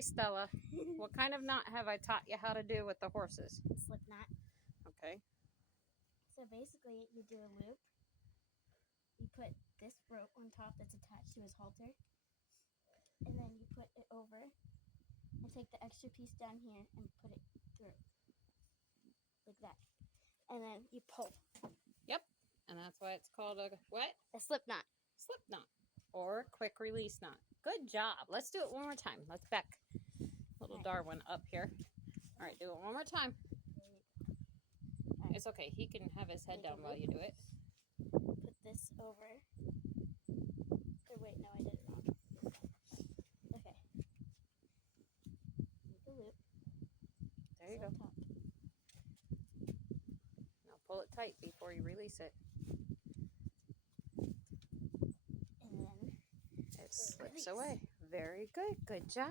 Okay, Stella. What kind of knot have I taught you how to do with the horses? Slip knot. Okay. So basically, you do a loop. You put this rope on top that's attached to his halter, and then you put it over, and take the extra piece down here and put it through, like that. And then you pull. Yep. And that's why it's called a what? A slip knot. Slip knot or quick release knot. Good job. Let's do it one more time. Let's back little Darwin up here. All right, do it one more time. It's okay. He can have his head down while you do it. Put this over. Or wait, no, I did it wrong. Okay. Make a loop. There you go. Top. Now pull it tight before you release it. And then it slips away. Very good. Good job.